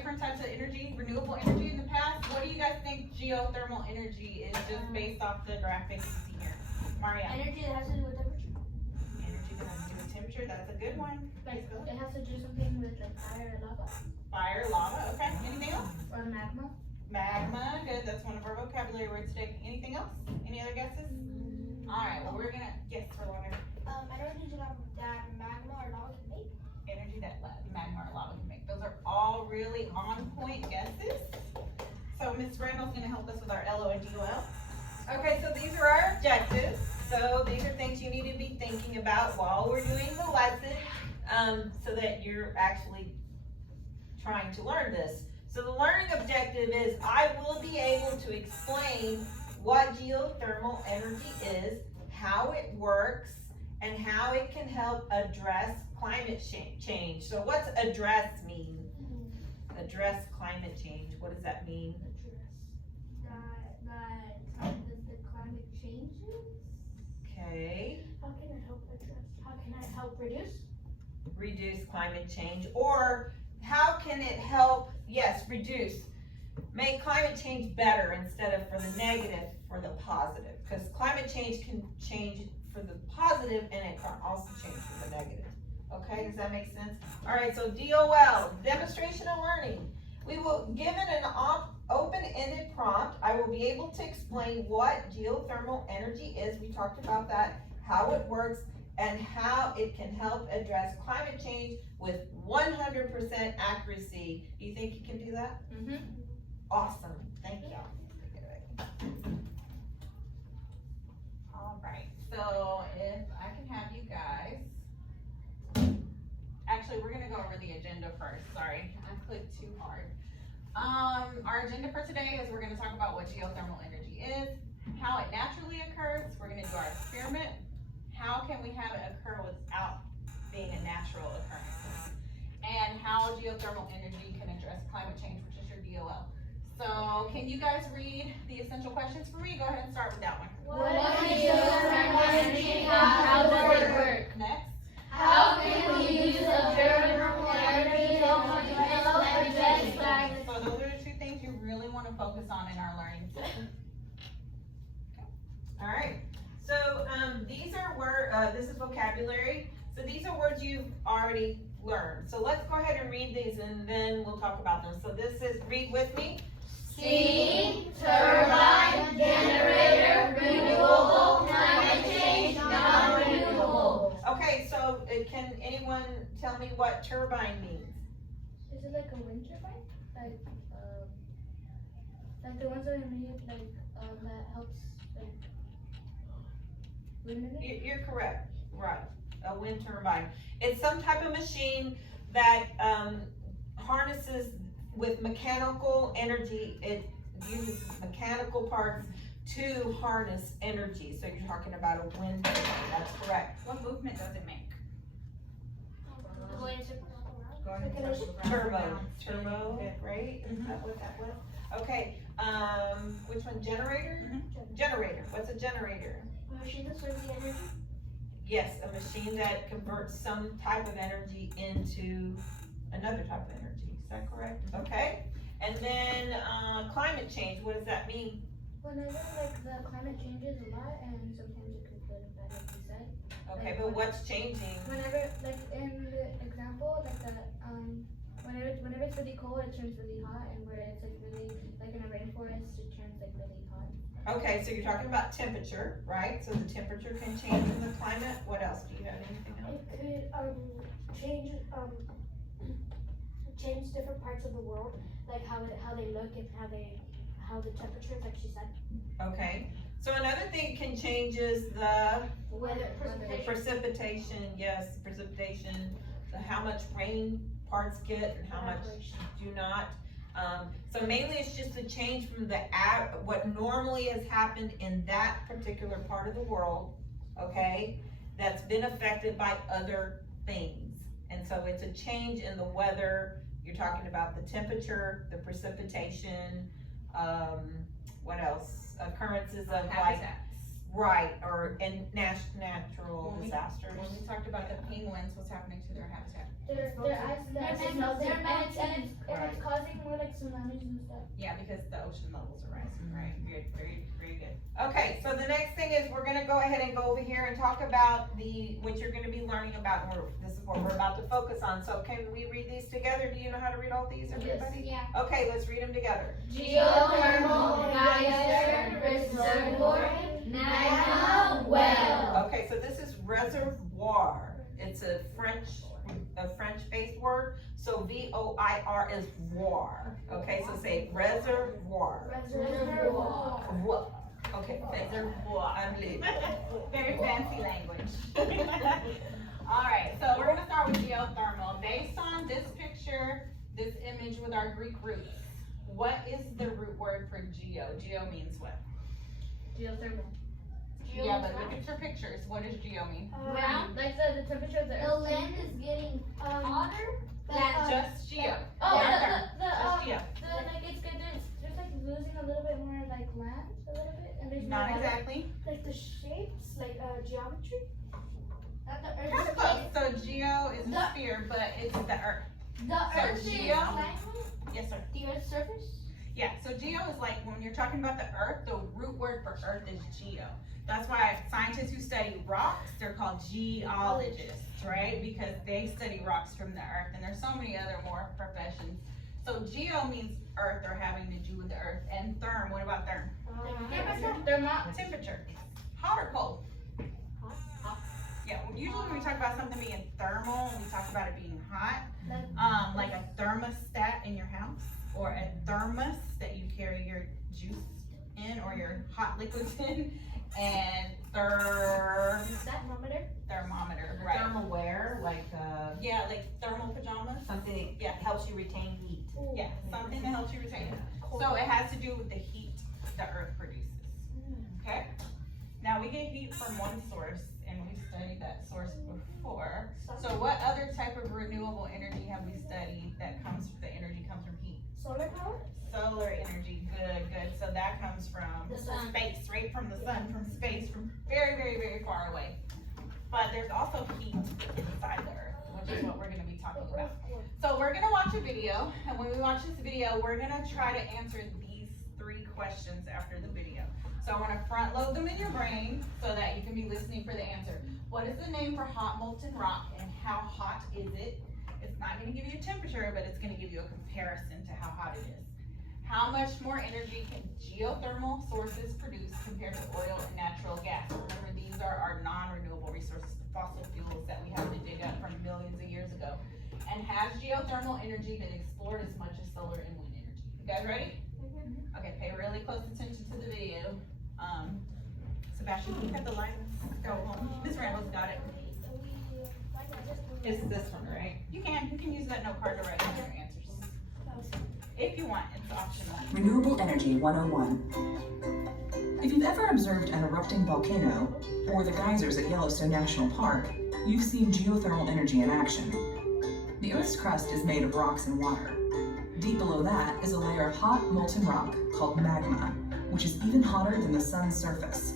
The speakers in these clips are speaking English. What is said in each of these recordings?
different types of energy, renewable energy in the past. What do you guys think geothermal energy is, just based off the graphics you see here? Maria? Energy that has to do with temperature. Energy that has to do with temperature, that's a good one. Like, it has to do something with like fire or lava. Fire, lava, okay. Anything else? Or magma. Magma, good, that's one of our vocabulary words today. Anything else? Any other guesses? Alright, well we're gonna, yes, Rolanda. Energy that magma or lava can make. Energy that magma or lava can make. Those are all really on point guesses. So Ms. Randall's gonna help us with our LO and DOL. Okay, so these are our objectives. So these are things you need to be thinking about while we're doing the lesson, so that you're actually trying to learn this. So the learning objective is I will be able to explain what geothermal energy is, how it works, and how it can help address climate change. So what's address mean? Address climate change. What does that mean? That the climate changes. Okay. How can it help address? How can it help reduce? Reduce climate change. Or how can it help, yes, reduce. Make climate change better instead of for the negative, for the positive. Because climate change can change for the positive and it can also change for the negative. Okay, does that make sense? All right, so DOL, demonstration and learning. We will, given an open-ended prompt, I will be able to explain what geothermal energy is. We talked about that, how it works, and how it can help address climate change with 100% accuracy. Do you think you can do that? Mm-hmm. Awesome, thank you. All right, so if I can have you guys, actually we're gonna go over the agenda first, sorry, I clicked too hard. Our agenda for today is we're gonna talk about what geothermal energy is, how it naturally occurs, we're gonna do our experiment, how can we have it occur without being a natural occurrence, and how geothermal energy can address climate change, which is your DOL. So can you guys read the essential questions for me? Go ahead and start with that one. What is geothermal energy? How does it work? Next. How can we use geothermal energy to help address climate? So those are the two things you really want to focus on in our learning session. Okay. All right. So these are words, this is vocabulary. So these are words you've already learned. So let's go ahead and read these and then we'll talk about them. So this is, read with me. Steam, turbine, generator, renewable, climate change, non-renewable. Okay, so can anyone tell me what turbine means? Is it like a wind turbine? Like the ones that are made that helps wind energy? You're correct, right, a wind turbine. It's some type of machine that harnesses with mechanical energy. It uses mechanical parts to harness energy. So you're talking about a wind turbine, that's correct. What movement does it make? Going to Go ahead and circulation. Turbo, right? Is that what that was? Okay, which one, generator? Generator, what's a generator? A machine that serves the energy. Yes, a machine that converts some type of energy into another type of energy. Is that correct? Okay. And then climate change, what does that mean? Whenever the climate changes a lot and sometimes it could good and bad, like you said. Okay, but what's changing? Whenever, in the example, whenever it's really cold, it turns really hot, and where it's really, in a rainforest, it turns really hot. Okay, so you're talking about temperature, right? So the temperature can change in the climate. What else? Do you have anything else? It could change different parts of the world, like how they look and how the temperature is, like she said. Okay. So another thing can change is the Weather, precipitation. Yes, precipitation. So how much rain parts get and how much do not. So mainly it's just a change from what normally has happened in that particular part of the world, okay, that's been affected by other things. And so it's a change in the weather. You're talking about the temperature, the precipitation, what else? Occurrences of habitats. Right, or in natural When disasters. we talked about the penguins, what's happening to their habitat? The ice is melting, and it's causing more like tsunamis and stuff. Yeah, because the ocean levels are rising. Right, good, very good. Okay, so the next thing is we're gonna go ahead and go over here and talk about what you're gonna be learning about, and this is what we're about to focus on. So can we read these together? Do you know how to read all these, everybody? Yeah. Okay, let's read them together. Geothermal, geyser, reservoir, magma, well. Okay, so this is reservoir. It's a French-based word. So V-O-I-R is voir. Okay, so say reservoir. Reservoir. Okay, reservoir. I'm leaving. Very fancy language. All right, so we're gonna start with geothermal. Based on this picture, this image with our Greek roots, what is the root word for geo? Geo means what? Geothermal. Yeah, but look at your pictures. What does geo mean? Like the temperature of the earth. The land is getting hotter. Just geo. Oh, Just geo. like it's good. There's like losing a little bit more like land, a little bit, and there's Not more water. exactly. Like the shapes, like geometry. Not the Kind of close. So geo is a sphere, but it's the earth. The So earth is geo? slightly Yes, sir. the earth's surface. Yeah, so geo is like when you're talking about the earth, the root word for earth is geo. That's why scientists who study rocks, they're called geologists, right? Because they study rocks from the earth, and there's so many other more professions. So geo means earth or having to do with the earth. And therm, what about therm? Temperature. Hot or cold? Yeah, usually when we talk about something being thermal, we talk about it being hot. Like a thermostat in your house, or a thermos that you carry your juice in or your hot liquids in, and thermometer, right? Thermal wear, like Yeah, like thermal pajamas. something Yeah. that helps you retain heat. Yeah, something that helps you retain it. So it has to do with the heat the earth produces. Okay? Now we get heat from one source, and we've studied that source before. So what other type of renewable energy have we studied that the energy comes from heat? Solar power. Solar energy, good. So that comes from The sun. space, right from the sun, from space, from very far away. But there's also heat inside the earth, which is what we're gonna be talking about. So we're gonna watch a video, and when we watch this video, we're gonna try to answer these 3 questions after the video. So I wanna front load them in your brain so that you can be listening for the answer. What is the name for hot molten rock, and how hot is it? It's not gonna give you a temperature, but it's gonna give you a comparison to how hot it is. How much more energy can geothermal sources produce compared to oil and natural gas? Remember, these are our non-renewable resources, the fossil fuels that we have to dig up from millions of years ago. And has geothermal energy been explored as much as solar and wind energy? You guys ready? Okay, pay really close attention to the video. Sebastian, can you cut the lights? Go home. Miss Randall's got it. It's this one, right? You can use that note card to write down your answers. If you want, it's optional. Renewable Energy 101. If you've ever observed an erupting volcano or the geysers at Yellowstone National Park, you've seen geothermal energy in action. The Earth's crust is made of rocks and water. Deep below that is a layer of hot, molten rock called magma, which is even hotter than the sun's surface.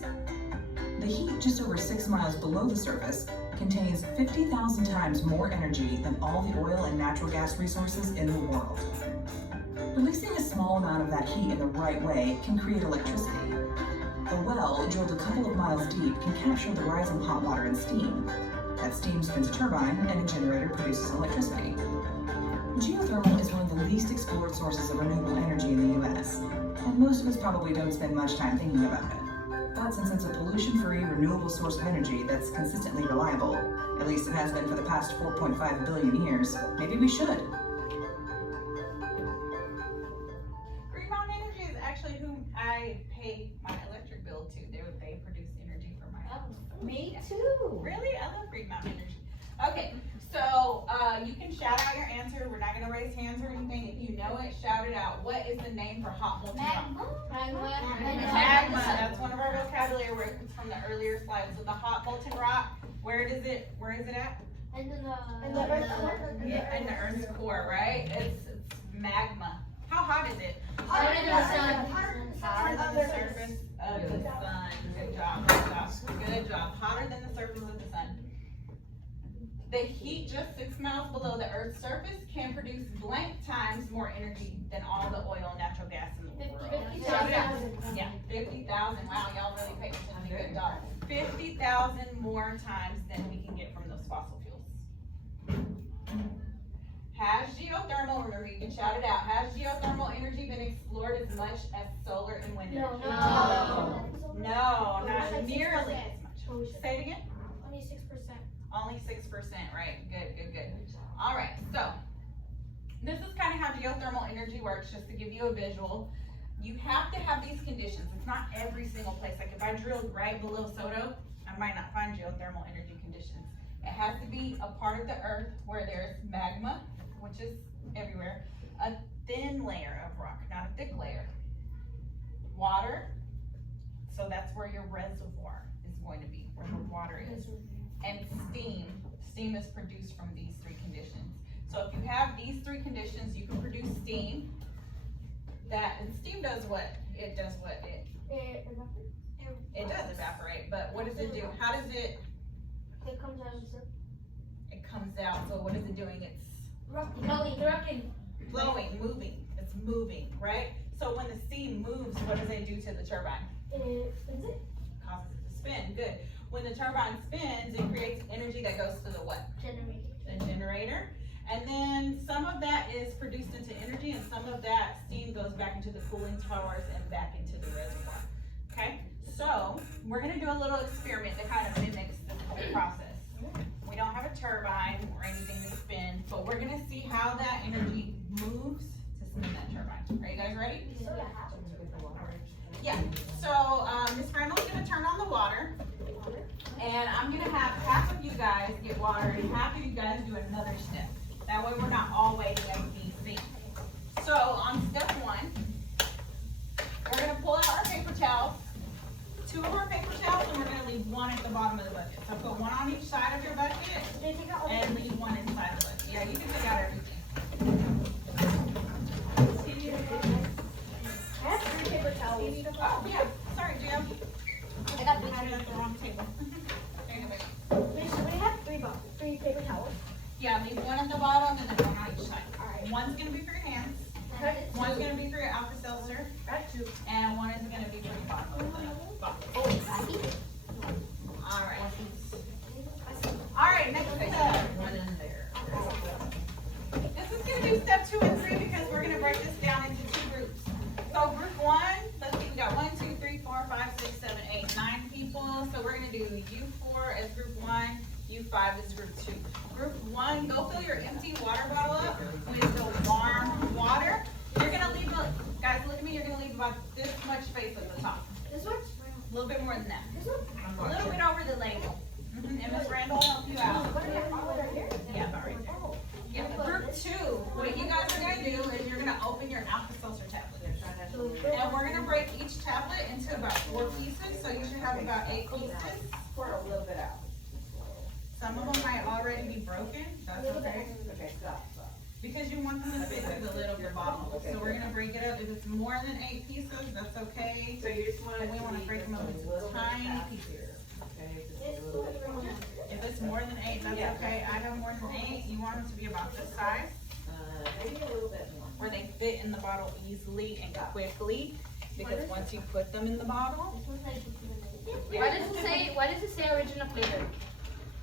The heat just over 6 miles below the surface contains 50,000 times more energy than all the oil and natural gas resources in the world. Releasing a small amount of that heat in the right way can create electricity. A well drilled a couple of miles deep can capture the rising hot water and steam. That steam spins a turbine, and a generator produces electricity. Geothermal is one of the least explored sources of renewable energy in the US, and most of us probably don't spend much time thinking about it. But since it's a pollution-free, renewable source of energy that's consistently reliable, at least it has been for the past 4.5 billion years, maybe we should. Green Mountain Energy is actually who I pay my electric bill to. They produce energy for my house. Me too. Really? I love Green Mountain Energy. Okay, so you can shout out your answer. We're not gonna raise hands or anything. If you know it, shout it out. What is the name for hot molten rock? Magma. That's one of our vocabulary words from the earlier slides. So the hot molten rock, where is it at? And then In the Earth's core, right? It's magma. How hot is it? Hotter than the sun. Hotter than the surface. of the sun. Good job, good job, good job. Hotter than the surface of the sun. The heat just 6 miles below the Earth's surface can produce blank times more energy than all the oil and natural gas in the world. 50,000. Yeah, 50,000. Wow, y'all really paid attention. Good job. 50,000 more times than we can get from those fossil fuels. Has geothermal, remember you can shout it out, has geothermal energy been explored as much as solar and wind energy? No, not nearly as much. Say it again. Only 6%. Only 6%, right? Good, good, good. All right, so this is kind of how geothermal energy works, just to give you a visual. You have to have these conditions. It's not every single place. Like if I drilled right below Soto, I might not find geothermal energy conditions. It has to be a part of the earth where there's magma, which is everywhere, a thin layer of rock, not a thick layer. Water, so that's where your reservoir is going to be, where the water is. And steam. Steam is produced from these 3 conditions. So if you have these 3 conditions, you can produce steam. And steam does what? It does what? It does evaporate, but what does it do? How does it? It comes out. It comes out, so what is it doing? It's flowing, moving. It's moving, right? So when the steam moves, what does it do to the turbine? It spins it. Causes it to spin, good. When the turbine spins, it creates energy that goes to the what? The generator. And then some of that is produced into energy and some of that steam goes back into the cooling towers and back into the reservoir. Okay, so we're gonna do a little experiment that kind of mimics this whole process. We don't have a turbine or anything to spin, but we're gonna see how that energy moves to spin that turbine. Are you guys ready? Yeah, so Miss Randall's gonna turn on the water. And I'm gonna have half of you guys get water and half of you guys do another step. That way we're not all waiting as these. So on step 1, we're gonna pull out our paper towels, 2 of our paper towels, and we're gonna leave 1 at the bottom of the bucket. So put 1 on each side of your bucket and leave 1 inside the bucket. Yeah, you can take out everything. I have 3 paper towels. Oh yeah, sorry Jim. I got I had it at the wrong table. There you go, baby. We have 3 paper towels. Yeah, leave 1 at the bottom and then 1 on each side. Alright. 1's gonna be for your hands, 1's gonna be for your Alka-Seltzer, and 1 is gonna be for the bottom of the bottle. Alright. Alright, next step. This is gonna be step 2 and 3 because we're gonna break this down into 2 groups. So group 1, let's see, we got 1, 2, 3, 4, 5, 6, 7, 8, 9 people. So we're gonna do U4 as group 1, U5 as group 2. Group 1, go fill your empty water bottle up with the warm water. You're gonna leave, guys look at me, you're gonna leave about this much space at the top. This one? A little bit more than that. This one? A little bit over the label. And Miss Randall will help you out. Right here? Yeah, about right there. Yeah, group 2, what you guys are gonna do is you're gonna open your Alka-Seltzer tablet. And we're gonna break each tablet into about 4 pieces, so you should have about 8 pieces. Pour a little bit out. Some of them might already be broken, that's okay. Okay, stop. Because you want them to fit through the lid of your bottle. So we're gonna break it up, if it's more than 8 pieces, that's okay. So you just want But we wanna break them up into tiny pieces. Okay, just a little bit more. If it's more than 8, that's okay. I have more than 8, you want them to be about this size, Maybe a little bit more. where they fit in the bottle easily and quickly. Because once you put them in the bottle, Why does it say original flavor?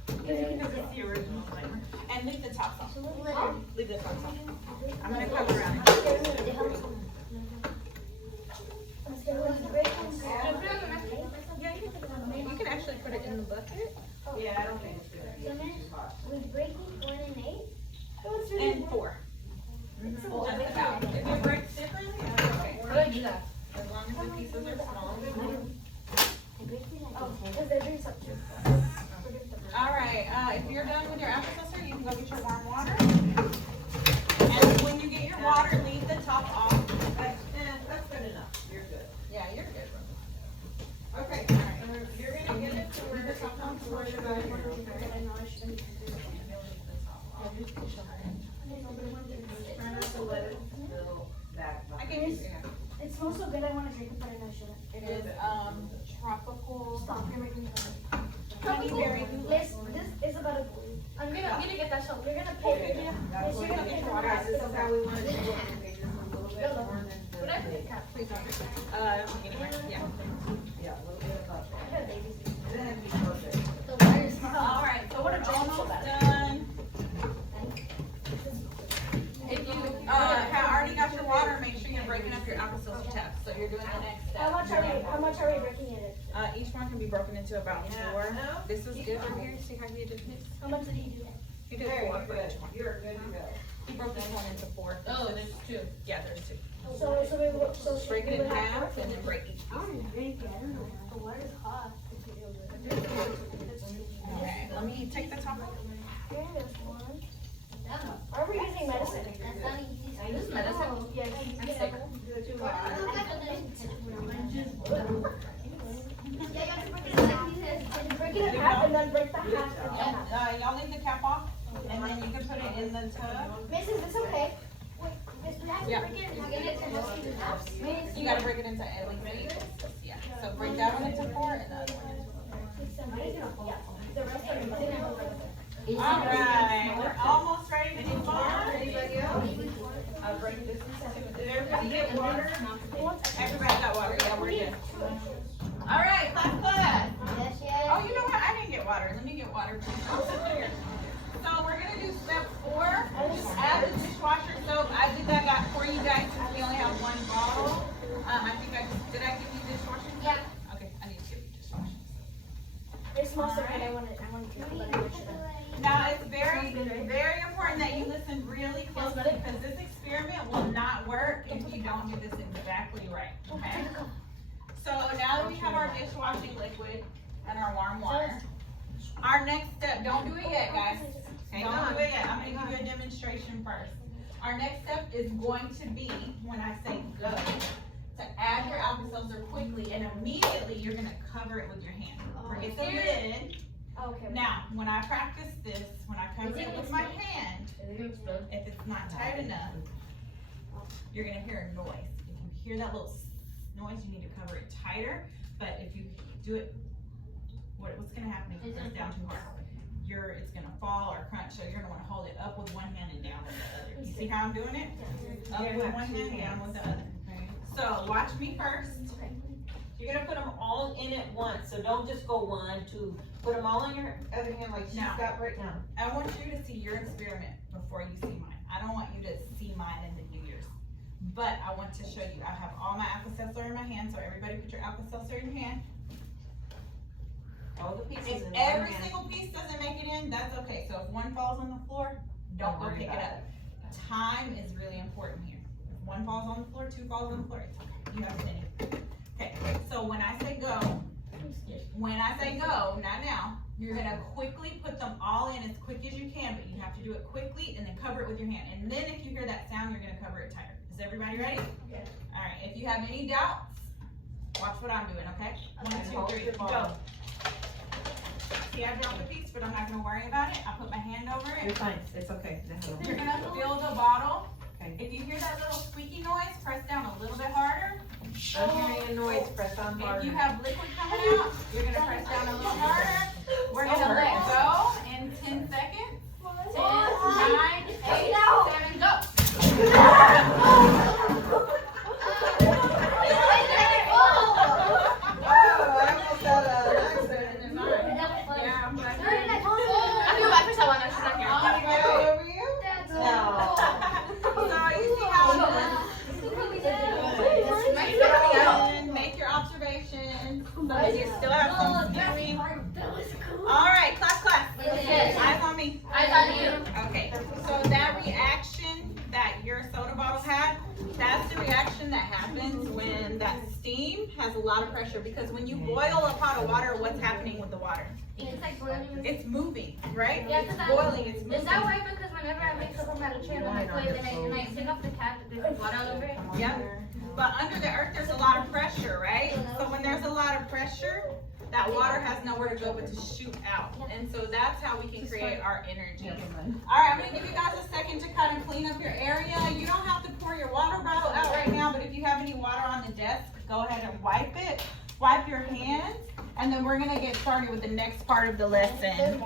because it's the original flavor. And leave the top off. Leave the top off. I'm gonna cover around it. You can actually put it in the bucket. Yeah, I don't think it's good. We're breaking 1 and 8? And 4. Just about. If it breaks differently, that's okay. How do I do that? As long as the pieces are small. Because they're doing something. Alright, if you're done with your Alka-Seltzer, you can go get your warm water. And when you get your water, leave the top off. That's good enough. You're good. Yeah, you're good. Okay, alright. You're gonna get it to where the top off, where the bottom is. Try not to let it spill back. I can use it. It smells so good, I want to drink it, but I know I shouldn't. It is, need to get that shovel. You're gonna pay for it. That's what You're gonna pay for guys, it. this is how we want to do it. Okay, just a little bit more than the. Whatever you got. Anyway, yeah. Yeah, a little bit above that. I got babies. It doesn't have to be perfect. The wire's small. All right, so we're almost done. If you have already got your water, make sure you're breaking up your alka-seltzer tabs. So you're doing the next step. How much are we breaking it? Each one can be broken into about Yeah. 4. No. This is good right here. See how he did this? How much did he do? He did Very 4 for good. each one. You're good to go. He broke this one into 4. Oh, there's 2. Yeah, there's 2. So Break it in half and then break each. I don't drink it. I don't know. The water's hot. Okay, let me take the top off. Here's one. Are we using medicine? This is medicine. Oh, yeah, he's I'm getting sick. Too hot. break it in half and then break the half in half. Y'all leave the cap off and then you can put it in the tub. Miss, is this okay? Wait, Miss, we have to Yeah. break it in half. Miss, You gotta break it into at least 8 pieces. Yeah, so break that one into 4 and the other one into 4. yeah, the rest are in Alright, we're almost ready to move on. Anybody else? Break this into 2. Did everybody get water? Everybody got water, yeah, we're good. Alright, class. Oh, you know what, I didn't get water, let me get water. So we're gonna do step 4, just add the dishwasher soap. I did that for you guys since we only have 1 bottle. Did I give you dishwasher? Yeah. Okay, I need to give you dishwasher. It smells so good. I want to drink it, but I wish it. Now, it's very important that you listen really closely because this experiment will not work if you don't do this exactly right, okay? So now that we have our dishwashing liquid and our warm water, our next step, don't do it yet, guys. Okay, don't do it yet. I'm gonna give you a demonstration first. Our next step is going to be, when I say go, to add your alka-seltzer quickly and immediately you're gonna cover it with your hand. Forget the lid. Okay. Now, when I practice this, when I cover it with my hand, Is it gonna explode? if it's not tight enough, you're gonna hear a noise. If you hear that little noise, you need to cover it tighter. But if you do it, what's gonna happen if you press down too hard? It's gonna fall or crunch, so you're gonna wanna hold it up with one hand and down with the other. You see how I'm doing it? Up with one hand, down with the other. So watch me first. You're gonna put them all in at once, so don't just go 1, 2. Put them all in your other hand like she's Now. got right now. I want you to see your experiment before you see mine. I don't want you to see mine and then do yours. But I want to show you, I have all my alka-seltzer in my hand, so everybody put your alka-seltzer in your hand. All the pieces If in one every hand. single piece doesn't make it in, that's okay. So if one falls on the floor, don't go worry pick it about up. Time is really important here. If one falls on the floor, 2 falls on the floor, it's okay. You have to finish. Okay, so when I say go, not now, you're gonna quickly put them all in as quick as you can, but you have to do it quickly and then cover it with your hand. And then if you hear that sound, you're gonna cover it tighter. Is everybody ready? Yeah. All right, if you have any doubts, watch what I'm doing, okay? 1, 2, 3, go. See, I dropped a piece, but I'm not gonna worry about it. I put my hand over You're it. fine, it's okay. You're gonna fill the bottle. Okay. If you hear that little squeaky noise, press down a little bit harder. I'm hearing a noise, press on If harder. you have liquid coming out, you're gonna press down a little harder. We're gonna let go in 10 seconds. 10, 9, 8, 7, go. Oh, I almost had an accident. Yeah, I'm glad. I feel bad for someone that's not here. Anybody over you? No. So you see how and make your observations. So that you still have some skimming. All right, class. Eyes on me. Eyes on you. Okay, so that reaction that your soda bottle had, that's the reaction that happens when that steam has a lot of pressure, because when you boil a pot of water, what's happening with the water? It's like boiling. It's moving, right? Yeah, It's because boiling, it's moving. Is that why? Because whenever I make something out of tray in the microwave and I take off the cap, there's water all over it. Yep. But under the earth, there's a lot of pressure, right? So when there's a lot of pressure, that water has nowhere to go but to shoot out. And so that's how we can create our energy. All right, I'm gonna give you guys a second to kind of clean up your area. You don't have to pour your water bottle out right now, but if you have any water on the desk, go ahead and wipe it. Wipe your hands, and then we're gonna get started with the next part of the lesson.